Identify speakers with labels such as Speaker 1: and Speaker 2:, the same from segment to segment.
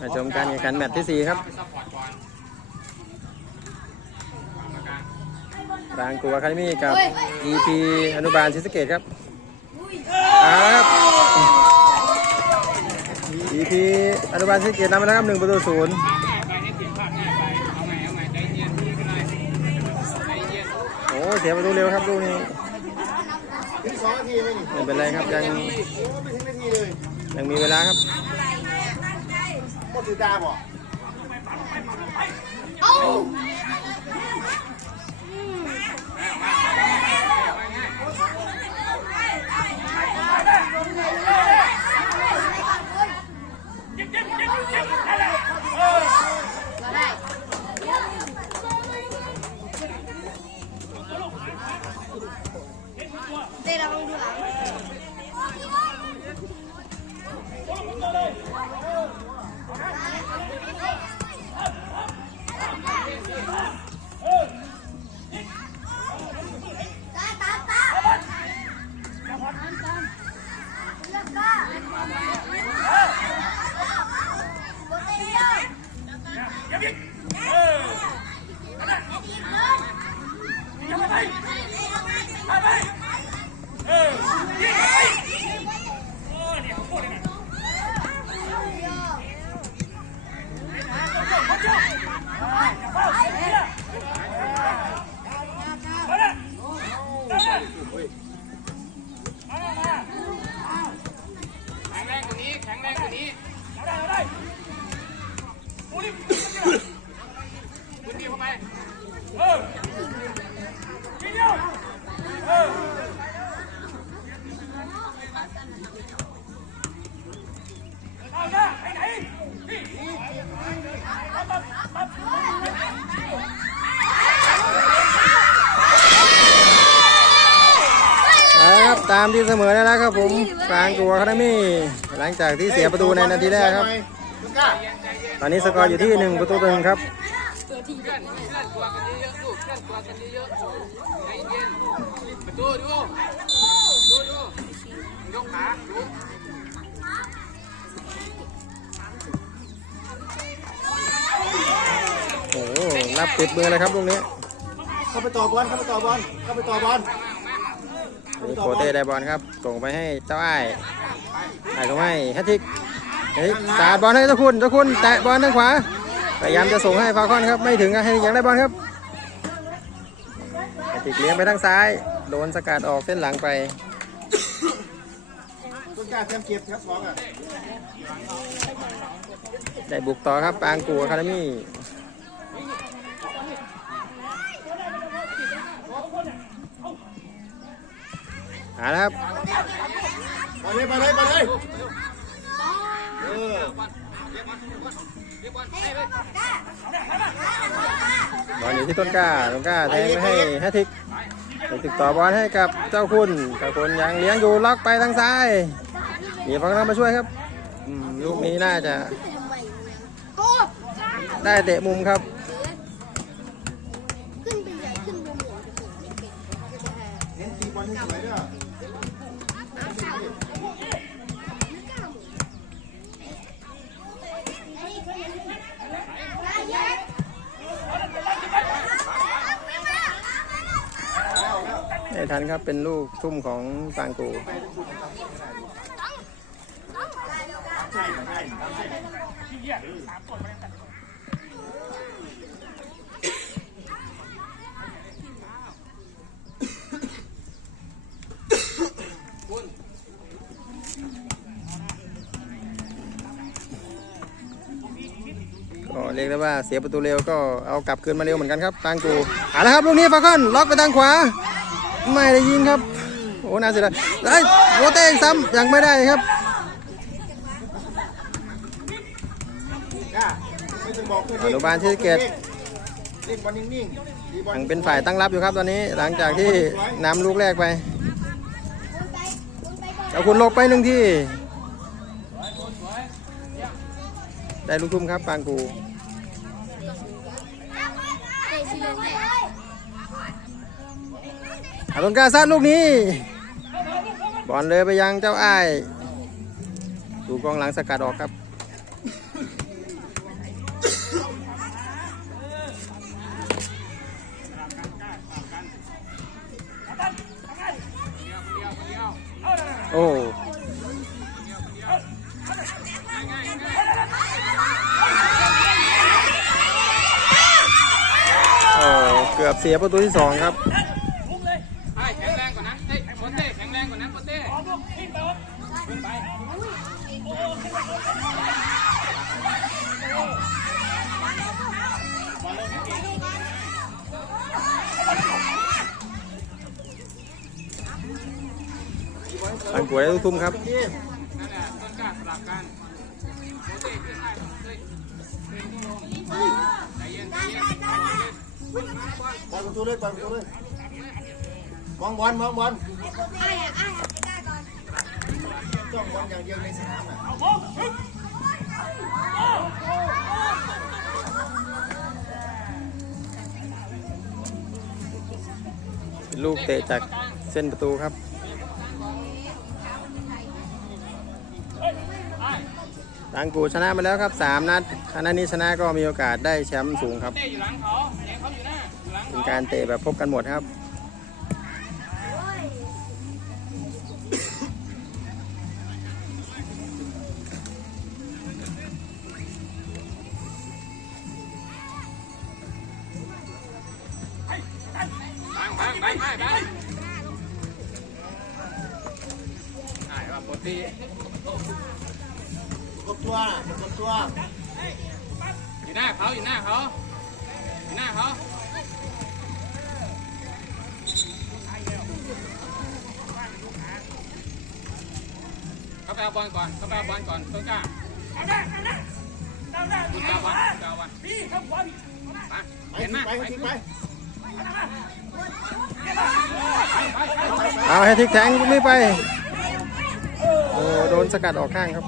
Speaker 1: มาชมการแข่งขันแมตช์ที่สี่ครับบางกัวคาเดมี่กับ EP อนุบาลชิสเกตครับครับ EP อนุบาลชิสเกตนำมาแล้วครับหนึ่งประตูศูนย์โอ้ เสียประตูเร็วครับลูกนี้
Speaker 2: ถึงสองนาทีไหมนี่
Speaker 1: ไม่เป็นไรครับยัง
Speaker 2: ไม่ถึงนาทีเลย
Speaker 1: ยังมีเวลาครับ
Speaker 2: ก็ถือดาบอก
Speaker 3: เต้
Speaker 1: ที่เสมอแล้วนะครับผมกลางกัวคาเดมี่หลังจากที่เสียประตูในนาทีแรกครับ ตอนนี้สกอร์อยู่ที่หนึ่งประตูต่อหนึ่งครับ
Speaker 4: เพื่อนเพื่อนตัวกันเยอะๆลูกเพื่อนตัวกันเยอะๆใจเย็นประตูดูดูดูยกขาดู
Speaker 1: โอ้รับติดมือเลยครับลูกนี้
Speaker 2: เข้าไปต่อบอลเข้าไปต่อบอลเข้าไปต่อบอล
Speaker 1: นี่โคเต้ได้บอลครับ ส่งไปให้เจ้าไอ้ไอ้ตรงให้แฮตทิกเฮ้ยสาดบอลให้เจ้าคุณเจ้าคุณแตะบอลทางขวา พยายามจะส่งให้ฟาคอนครับ ไม่ถึงอะให้ยังได้บอลครับแฮตทิกเลี้ยงไปทางซ้าย โดนสกัดออกเส้นหลังไป
Speaker 2: ลูก้าเตรียมเก็บครับสองอะ
Speaker 1: ได้บุกต่อครับปางกูอะคาเดมี่ เอาละครับ
Speaker 2: ไปเลยไปเลยไปเลยเออบ
Speaker 1: อลอยู่ที่ต้นกล้าต้นกล้าแทงไปให้แฮตทริกไปติดต่อบอลให้กับเจ้าคุณเจ้าคุณยังเลี้ยงอยู่ล็อกไปทางซ้ายมีฟังน้ำมาช่วยครับอืมลูกนี้น่าจะ ได้เตะมุมครับ
Speaker 3: ขึ้นไปใหญ่ขึ้นไปหมด
Speaker 2: เน้นตีบอลให้สวยด้วย
Speaker 1: ไม่ทันครับ เป็นลูกทุ่มของปางกูก็เรียกได้ว่าเสียประตูเร็วก็เอากลับคืนมาเร็วเหมือนกันครับปางกูเอาละครับลูกนี้ฟาคอนล็อกไปทางขวา ไม่ได้ยิงครับ โอ้น่าเสียดายไอ้โรเต้งซ้ำยังไม่ได้ครับ
Speaker 2: อน
Speaker 1: อนุบาลที่เกต
Speaker 2: ตีบอล
Speaker 1: ยังเป็นฝ่ายตั้งรับอยู่ครับตอนนี้หลังจากที่นำลูกแรกไปเอาคุณลบไปหนึ่งที่ ได้ลูกทุ่มครับปางกู
Speaker 3: ต่อศูนย์เตะสีเหลืองแดง
Speaker 1: อาต้นกาซัดลูกนี้ บอลเลยไปยังเจ้าอ้ายดูกองหลังสกัดออกครับ โอ้เกือบเสียประตูที่สองครับ
Speaker 4: นใจเย็นขึ้นมาก่อน
Speaker 2: บอลประตูเลยบอลประตูเลยมองบอลมองบอล
Speaker 3: ไอ้อะไอ้อะ
Speaker 2: จ้องบอลอย่างเดียวในสนามน่ะ
Speaker 1: ลูกเตะจากเส้นประตูครับ ตังกูชนะมาแล้วครับ 3 นัดถ้านัดนี้ชนะก็มีโอกาสได้แชมป์สูงครับ
Speaker 4: เต้อยู่หลังเขาเองเขาอยู่หน้าอยู่หลัง
Speaker 1: เป็นการเตะแบบพบกันหมดครับ
Speaker 4: บอล
Speaker 2: ก่
Speaker 4: อนเขาไปเอาเอลก่อนต้นกล้าคุณเอาบอลคุณเอาบอลมา
Speaker 2: ไป
Speaker 4: เห็นไหม
Speaker 2: ไป
Speaker 4: ไป
Speaker 2: ไป
Speaker 4: ไป
Speaker 2: ไป
Speaker 1: เอาให้ทิกแทงไม่ไป โอ้โดนสกัดออกข้างครับ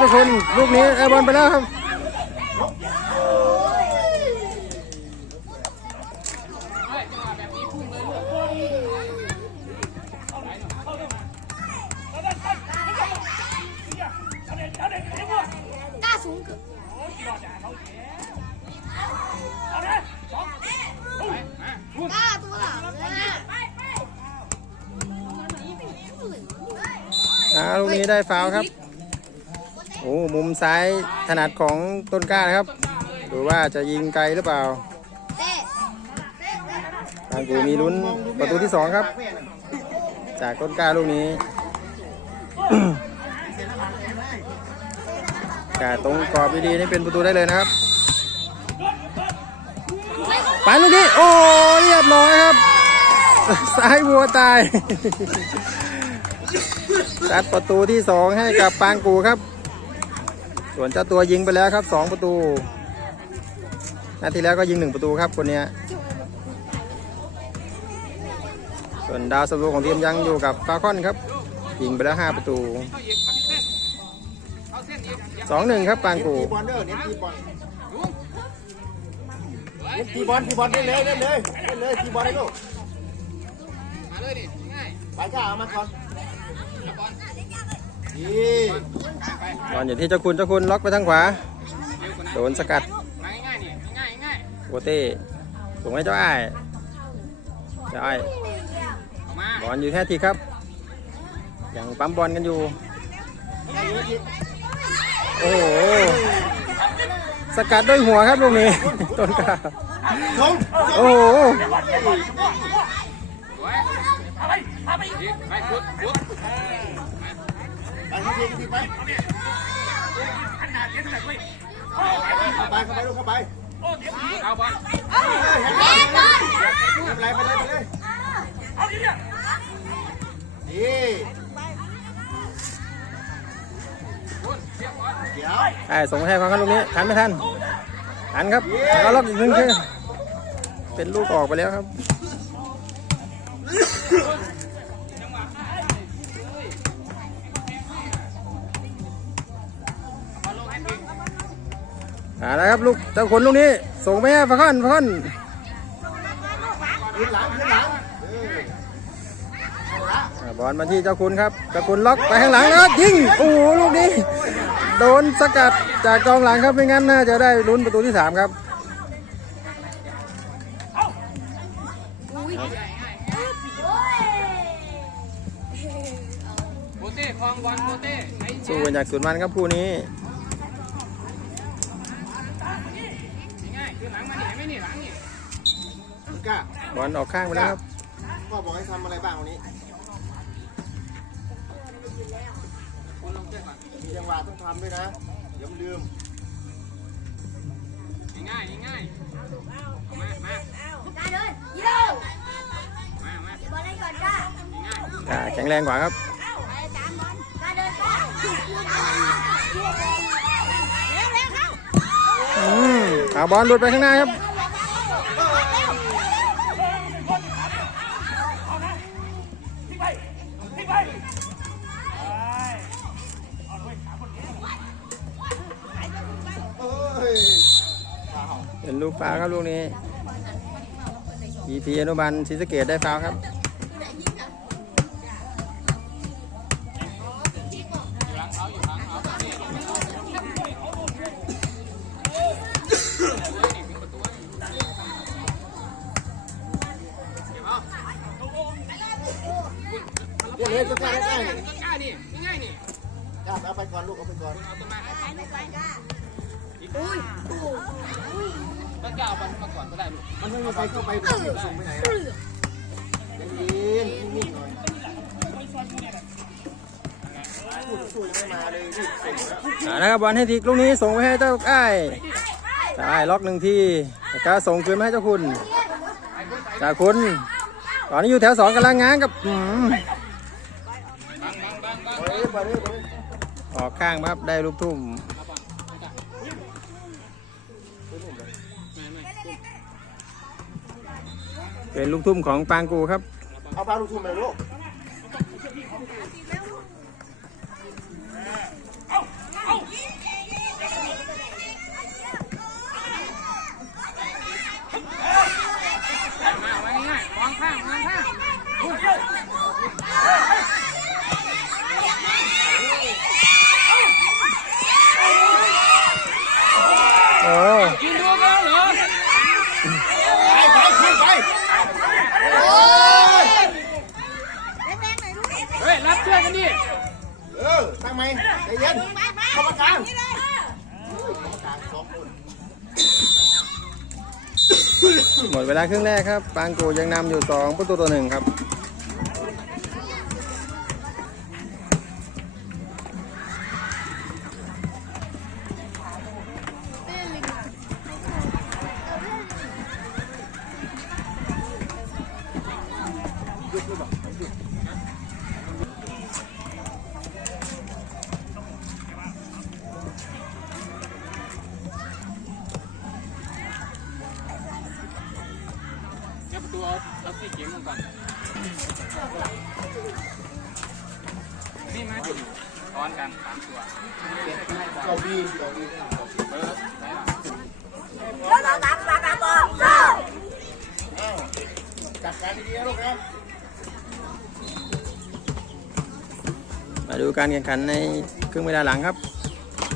Speaker 1: ทุกคนลูกนี้ไอ้บอลไปแล้วครับ
Speaker 4: นี้ได้
Speaker 1: ฟาวครับ โอ้มุมซ้ายถนัดของต้นกล้านะครับ ดูว่าจะยิงไกลหรือเปล่าทางกูมีลุ้นประตูที่สองครับ จากต้นกล้าลูกนี้กาตรงกรอบดีๆนี่เป็นประตูได้เลยนะครับไปลูกนี้ โอ้เรียบร้อยครับ ซ้ายวัวตาย ซัดประตูที่สองให้กับปางกูครับ ส่วนเจ้าตัวยิงไปแล้วครับสองประตูนาทีแล้วก็ยิงหนึ่งประตูครับคนนี้ส่วนดาวซับโลของทีมยังอยู่กับฟาคอนครับ ยิงไปแล้ว5ประตู
Speaker 4: เข้าอีกขัดที่เส้นเข้าเส้นอีกอย่า
Speaker 1: 2-1ครับปางกู
Speaker 2: ตีบอลเด้อเน้นตีบอล
Speaker 4: ดู
Speaker 2: เน้นตีบอลตีบอลเล่นเลยเล่นเลยเล่นเลยตีบอลให้ลูก
Speaker 4: มาเลยดิง่าย
Speaker 2: ไปจ้าเอามาก่อน
Speaker 4: รับบอล
Speaker 2: ดี
Speaker 4: ไปไป
Speaker 1: บอลอยู่ที่เจ้าคุณเจ้าคุณล็อกไปทางขวา โดนสกัดโวเต้ส่งให้เจ้าไอ้เจ้า
Speaker 4: ไอ้
Speaker 1: บอลอยู่แค่ทีครับ ยังปั๊มบอลกันอยู่ โอ้โห สกัดด้วยหัวครับลูกนี้ต้นกาโอ้โห
Speaker 4: ไปชุดชุด
Speaker 2: ไปทีทีทีไปเข้าไปเข้าไปลูกเข้าไป
Speaker 4: เอาบอล
Speaker 3: เล่นบอล
Speaker 2: ทำไรไปเลยไปเลยนี่
Speaker 4: คุณเสียบอล
Speaker 2: เดี๋ยว
Speaker 1: ไอ้ส่งให้ฟังครับลูกนี้ทันไม่ทันทันครับแล้วล็อกอีกนึงคือเป็นลูกออกไปแล้วครับ อาล้วครับลูกเจ้าขุนลูกนี้ ส่งไปให้ฟาคอนฟาคอน
Speaker 2: ขึ้นหลังขึ้นหลังเออเอาละ
Speaker 1: อ่าบอลมาที่เจ้าคุณครับ เจ้าคุณล็อกไปข้างหลังแล้วยิง โอ้โหลูกนี้ โดนสกัดจากกองหลังครับ ไม่งั้นน่าจะได้ลุ้นประตูที่3ครับ
Speaker 4: โบเต้คล องบอลโบเต้ไอ้เจ
Speaker 1: สู้
Speaker 4: น
Speaker 1: กันจากสุดมันครับคู่นี้
Speaker 4: ง่ายคือหลังมานี่เห็นไหมนี่หลังนี่
Speaker 2: ลูก้า
Speaker 1: บอลออกข้างไปแล้วครับ
Speaker 2: พ่อบอกให้ทำอะไรบ้างวันนี้
Speaker 4: คุณลงเต้นก่อน
Speaker 2: มีจังหวะต้องทำด้วยนะเดี๋ยวมันลืม
Speaker 4: ง่ายง่ายเอามามา
Speaker 3: กล้าเดินยิง
Speaker 4: มามา
Speaker 3: บอลเล่นก่อนกล้า
Speaker 4: ง่าย
Speaker 1: อ่าแข็งแรงกว่าครับ
Speaker 3: อื
Speaker 1: มเอาบอลหลุดไปข้างหน้าครับ
Speaker 2: เป็
Speaker 1: นลูกฟ้าครับลูกนี้ อีทีอนุบาลศรีสะเกดได้ฟาวครับ
Speaker 4: บ
Speaker 2: บ
Speaker 1: อลให้ทีลูกนี้ส่งไปให้เจ้าไอ้ายเจ้ายล็อกหนึ่งทีแล้วก็ส่งคืนมาให้เจ้าคุณจ้าคุณ ตอนนี้อยู่แถวสองกำลังง้างกับอืม
Speaker 2: ไปเลยไปเลยไปเลย
Speaker 1: ออกข้างครับได้ลูกทุ่มเป็นลูกทุ่มของปางกูครับ
Speaker 2: เอาปลาลูกทุ่มไปลูก
Speaker 4: มาไว้ง่ายๆวางข้างวางข้าง
Speaker 1: โอ้
Speaker 4: ยิงดูกันเหรอ
Speaker 2: ไปไปขึ้นไป
Speaker 3: โอ้ยแรงๆหน่อยลูก
Speaker 4: เฮ้ยรับเชื่อกันดิ
Speaker 2: เออ ตั้งไหมใจเย็นเข้ามากลางกลางสองคน
Speaker 1: หมดเวลาครึ่งแรกครับปางกูยังนำอยู่สองประตูต่อหนึ่งครับ
Speaker 4: จัดกา
Speaker 2: รดีๆนะลูกนะ
Speaker 1: มาดูการแข่งขันในครึ่งเวลาหลังครับ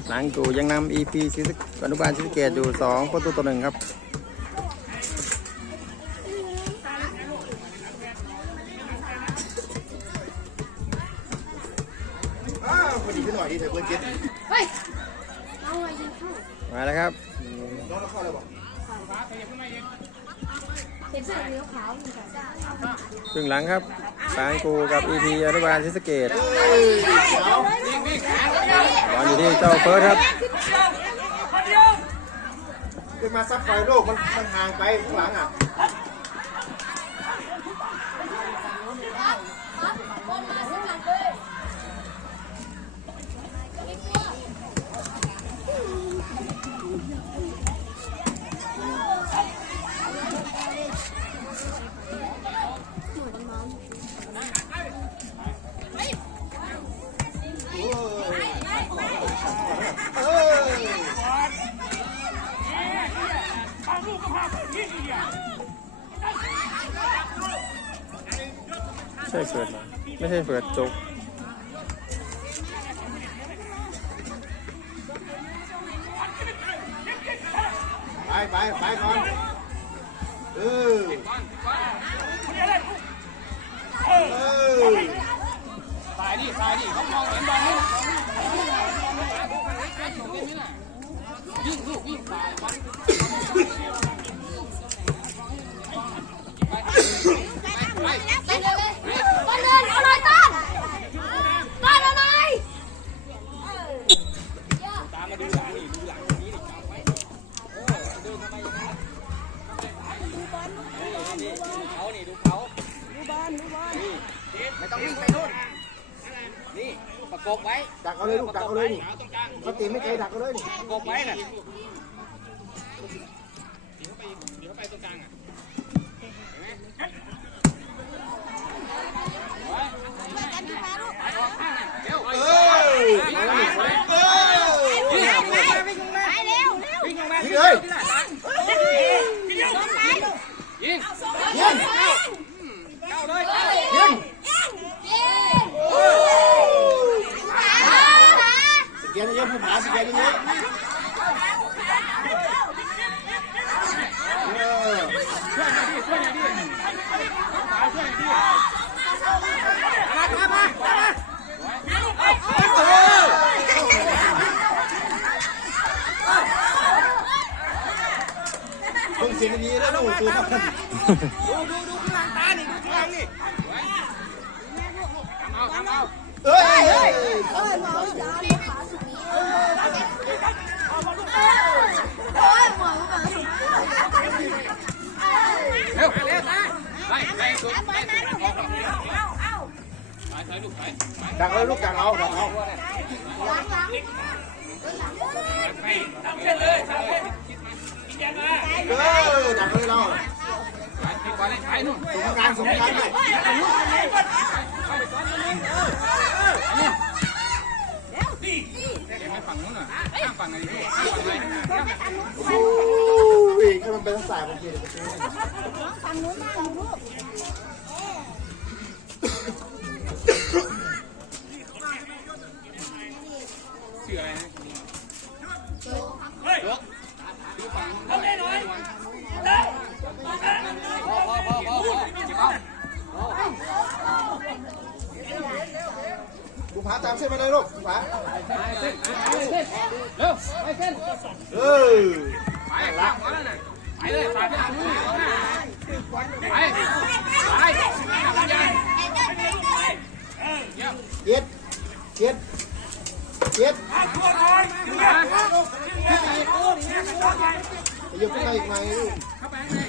Speaker 1: หลังกูยังนำ EP ศรีสะอนุบาลซีสเกตอยู่สองประตูต่อหนึ่งครับ
Speaker 3: งหลังค
Speaker 1: รับปางกูกับอีพีอนุบาลชิสเก
Speaker 2: ต
Speaker 1: บอลอยู่ที่เจ้าเฟิร์สครับ
Speaker 2: ขึ้นมาซับไฟโลกมันห่างไปข้างหลังอะ
Speaker 1: ให้เดั
Speaker 4: ก
Speaker 3: เลยนี่สติ
Speaker 4: ไม่เค
Speaker 2: ยดักเลยนี่ก
Speaker 4: บไว้น่ะ 哼 哼 ฝั่งไหนพี่ข้ามฝั่ง
Speaker 3: ไห
Speaker 4: นอี
Speaker 2: กก็มัน
Speaker 4: เป็นสา
Speaker 2: ยบางทีเดี๋
Speaker 4: ยวไปซื้อ ฝั่งนู้น
Speaker 2: บ้างลูก
Speaker 4: เส้
Speaker 2: นไปเลยลูกขวา
Speaker 4: เร็วไปเส้น
Speaker 2: เออ
Speaker 4: ไปละไปเลยไปไปไปเจ็
Speaker 2: ดเจ็ดเจ็ดไปยกขึ้นมาอีกไหมลูก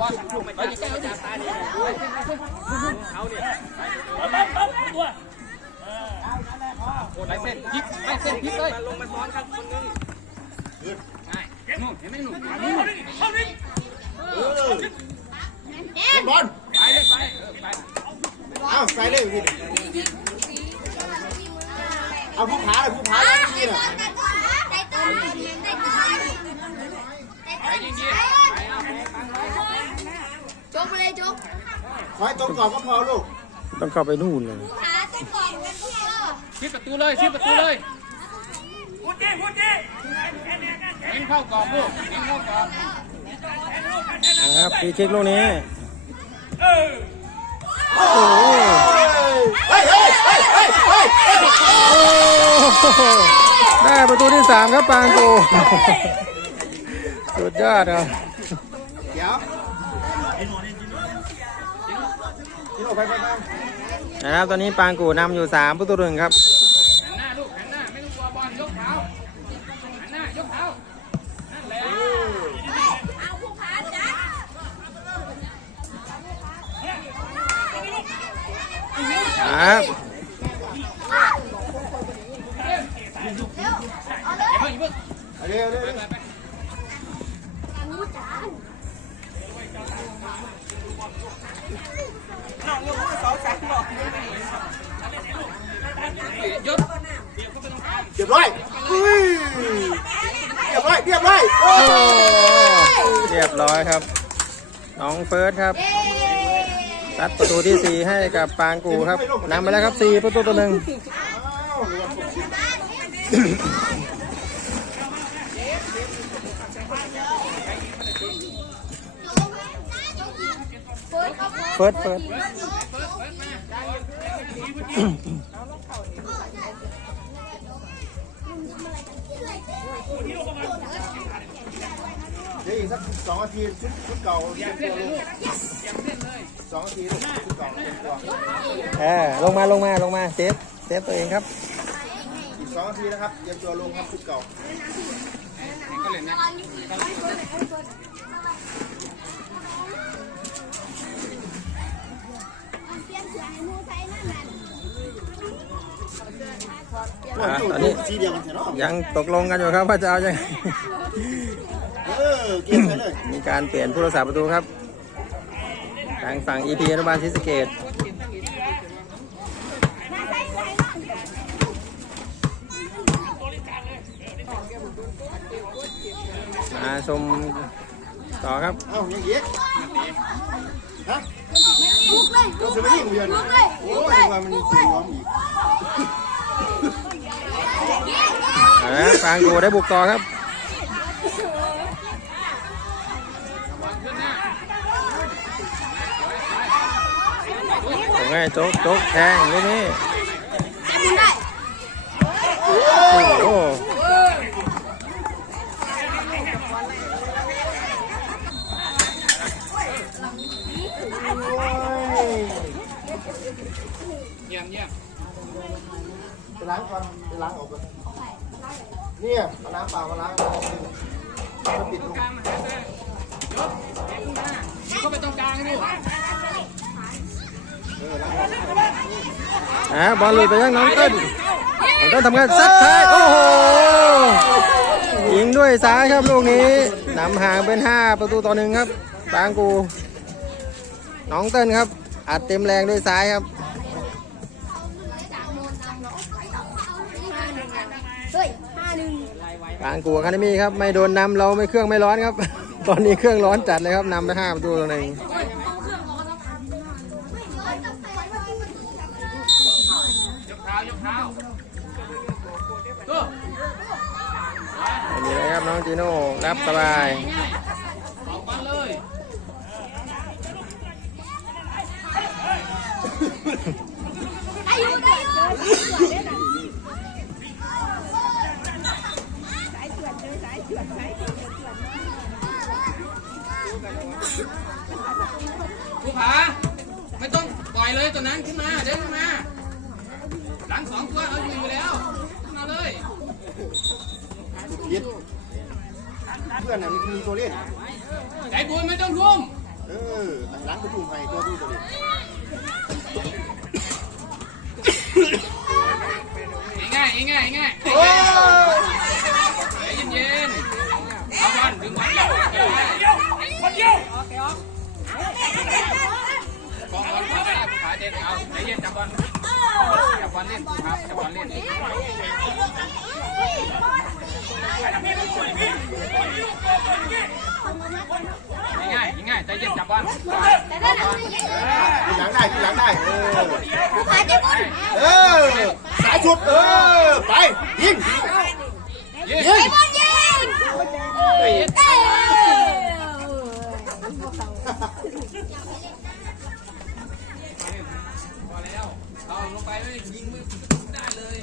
Speaker 4: บอลไปใกล้เขาจับตาเนี่ยเอาเนี่ยไปเส้นพลิกไปเส้นพลิกเลยลงมาซ้อนกันคนนึงง่ายนู่นเห็นไหมหนุ่มนู่น
Speaker 2: เออเล่นบอล
Speaker 4: ไปเลยไปไป
Speaker 2: เอาใส่เลยพี่เอาผู้ขาเลยผู้ขาเลยพี่น่ะ
Speaker 4: ไปยิงดีไปเอาไปฟังไว้
Speaker 3: จกมาเลยจก
Speaker 2: ขอให้ตรงกรอบก็พอลูก
Speaker 1: ต้องเข้าไปนู่นเลย
Speaker 3: ขาเส้นก่อนกันทุกคน
Speaker 4: ชิดประตูเลยชิดประตูเลยพูดดิพูดดิเอ็งเข้ากรอบลูกเอ็งเข้ากรอบ
Speaker 1: นะครับฟรีคิกลูกนี้โอ้โห
Speaker 2: เฮ้ยเฮ้ยเฮ้ยเฮ้ยเฮ้ย
Speaker 1: โอ้โหได้ประตูที่สามครับปางกูสุดยอดครับ
Speaker 2: เดี๋ยวจิโนะ
Speaker 1: ครับตอนนี้ปางกูนำอยู่สามประตูหนึ่งครับ
Speaker 4: หันหน้าลูกหันหน้าไม่ต้องกลัวบอลยกเท้าหันหน้ายกเท้านั่นแหละ
Speaker 3: เอาผู้ขาจ้ะ
Speaker 1: ครับ
Speaker 4: อาเพิ่งอาเพิ่ง
Speaker 2: เอาเร็ว เร็วเร็ว
Speaker 4: ไปยศ
Speaker 2: เรียบร้อยอุ้ยเรียบร้อยเรียบร้อยโอ้
Speaker 1: โอ้เรียบร้อยครับ น้องเฟิร์สครับ
Speaker 3: เย้
Speaker 1: ซัดประตูที่สี่ให้กับปางกูครับนำไปแล้วครับสี่ประตูต่อหนึ่ง
Speaker 2: อ้าวรวมหกสิบ
Speaker 3: เปิดครับ
Speaker 1: เฟิร์สเฟิร์ส
Speaker 2: สักสองนาทีชุดชุดเก่าเตรียมตัวลงสองนาทีลูกชุดเก่าเตรียมตัว
Speaker 1: เออลงมาลงมาลงมาเซฟเซฟตัวเองครับ
Speaker 2: อีกสองนาทีนะครับเตรียมตัวลงครับชุดเก่า
Speaker 4: ก็เล่นนะ
Speaker 1: อ่าตอนนี้
Speaker 2: สีเดียวกันเถอะเนาะ
Speaker 1: ยังตกลงกันอยู่ครับว่าจะเอายังไง
Speaker 2: เออเก มไปเลย
Speaker 1: มีการเปลี่ยนผู้รักษาประตูครับ ทางฝั่ง EP อนุบาลศรีสะเกดมาชมต่อครับ
Speaker 2: เอ้าอย่างเงี้ยฮะ
Speaker 3: ลุกเลย
Speaker 2: ก็จะไม่ยิงเดือน
Speaker 3: ลุกเลย
Speaker 2: โอ้
Speaker 3: ลุก
Speaker 2: ย
Speaker 3: เลย
Speaker 2: ว่ามันสีน้อมอีก
Speaker 1: อ่าฟางกูได้บุกต่อครับ ผมให้โจ๊กโจ๊กแทงลูกนี้โอ้โห
Speaker 4: เยี่ยมเยี่ยม
Speaker 2: ไปล้างก่อนไปล้างออกก่อนเนี่ยเอาน้ำเปล่ามาล้างแล้วปิดตรง
Speaker 4: กลางมาหาเธอยศเอ็งมาเข้าไปตรงกลางลู
Speaker 1: อ่าบอลหลุดไปยังน้องเต้นน้องเต้นทำงานซัดท้ายโอ้โหยิงด้วยซ้ายครับลูกนี้นำห่างเป็น 5 ประตูต่อหนึ่งครับบางกู น้องเต้นครับ อัดเต็มแรงด้วยซ้ายครับ
Speaker 3: เฮ้ยห้าหนึ่ง
Speaker 1: บางกูคาเดมี่ครับ ไม่โดนนำเราไม่เครื่องไม่ร้อนครับ ตอนนี้เครื่องร้อนจัดเลยครับนำไป5ประตูต่อหนึ่ง จีโน่รับสบาย
Speaker 4: ออกบอลเลย
Speaker 3: ได้อยู่ได้อยู่
Speaker 4: ผู้ขาไม่ต้องปล่อยเลยตัวนั้นขึ้นมาเดินขึ้นมา หลังสองตัวเอาอยู่อยู่แล้วขึ้นมาเลย
Speaker 2: ยึดเพื่อนน่ะมีตัวเล่น
Speaker 4: ใจบุญไม่ต้องทุ่ม
Speaker 2: เเออล้างกระดูกให้ตัวดูตัวนี้
Speaker 4: ง่ายง่ายง่าย
Speaker 2: โอ้ย
Speaker 4: เย็นๆเอาบอลดึงบอลกลับมาคนเดียว กองบอลขาขาเด่นเอาใจเย็นจับบอลจับบอลเล่นครับจับบอลเล่นง่ายง่ายใจเย็นจับบอล
Speaker 2: ทีหลังได้ทีหลังได้เออ
Speaker 3: ผู้ขายเจ๊บุญ
Speaker 2: เออสายสุดเออไปยิง
Speaker 4: ยิง
Speaker 2: ยิง
Speaker 3: บอลยิงเอ้ย
Speaker 4: พอ ไปเลยยิงมือได้เลย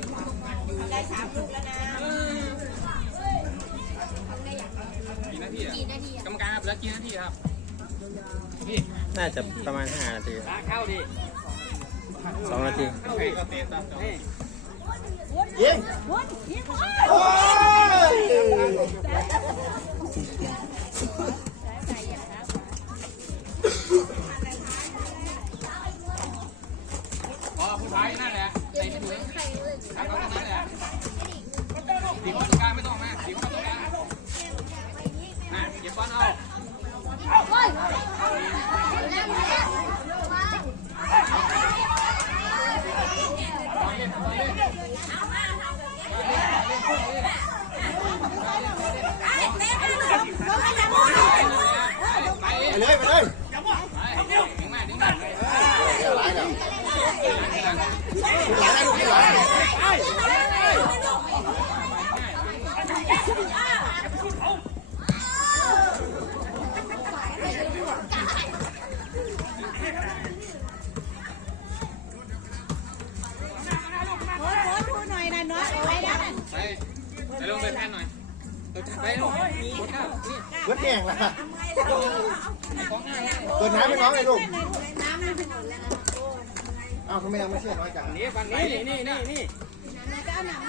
Speaker 3: ได้สามลูกแล้วนะ
Speaker 4: กี่นาทีอะกรรมการครับเหลือกี่นาทีครับพี่
Speaker 1: น่าจะประมาณ5นาที
Speaker 4: เข้าดิ
Speaker 1: 2นาที
Speaker 4: เข้าดิก็เตะตามนี่
Speaker 2: ยิง
Speaker 3: บุญยิงโอ้ย
Speaker 2: ปล
Speaker 4: ง
Speaker 3: ไปแพ
Speaker 4: นหน่อยไปลงกดข้าวนี่
Speaker 2: เบิดแดงละ
Speaker 4: ของหน้า
Speaker 2: เปิดน้ำให้น้องเลยลูก
Speaker 3: น้ำมันเป็นหมดแล้วนะ
Speaker 2: อ้าวทำไมยังไม่เชื่อน้อยจัง
Speaker 4: นี่ฝั่งนี้นี่นี่นี่นี่
Speaker 3: น้ำก็เอาหนัง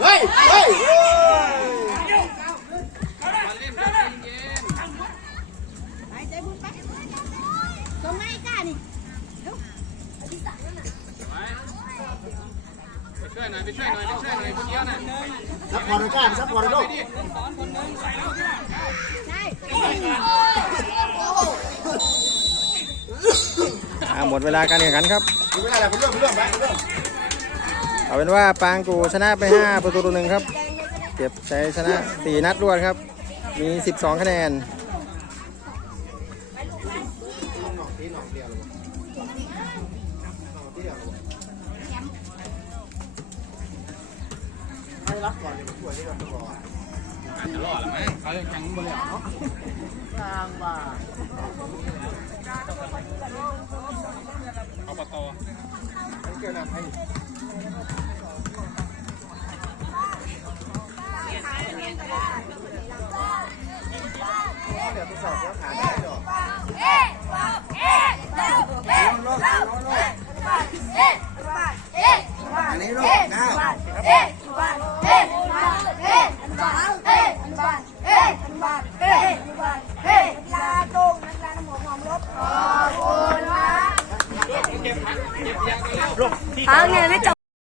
Speaker 2: เฮ้ยเฮ้ย
Speaker 4: ช่วยหน่อยไปช่วยหน่อยไปช่วยหน่อยคนเดียวน่ะ
Speaker 2: ซัพพอร์ตก้านซัพพอร์ตเลยลูก
Speaker 3: ใช่
Speaker 1: อ่าหมดเวลาการแข่งขันครับ
Speaker 2: ดูไม่ได้แล้วเป็นเรื่องเป็นเรื่องไปเป็นเรื่อง
Speaker 1: เอาเป็นว่าปางกูชนะไป 5 ประตูต่อหนึ่งครับ เก็บชัยชนะ 4 นัดรวดครับ มี 12 คะแนน
Speaker 2: รับก่อนเลยขวดนี้ก่อนก่อน
Speaker 4: อาจจะรอดหรือมั้งเขาแข่งบนเลยเนาะ
Speaker 2: ทางว่า
Speaker 4: เอาปต
Speaker 2: มันเกี่ยวน้ำให้เดี๋ยวไปสอบเดี๋ยวขาได้ดอกอันนี้ลูก ก้าว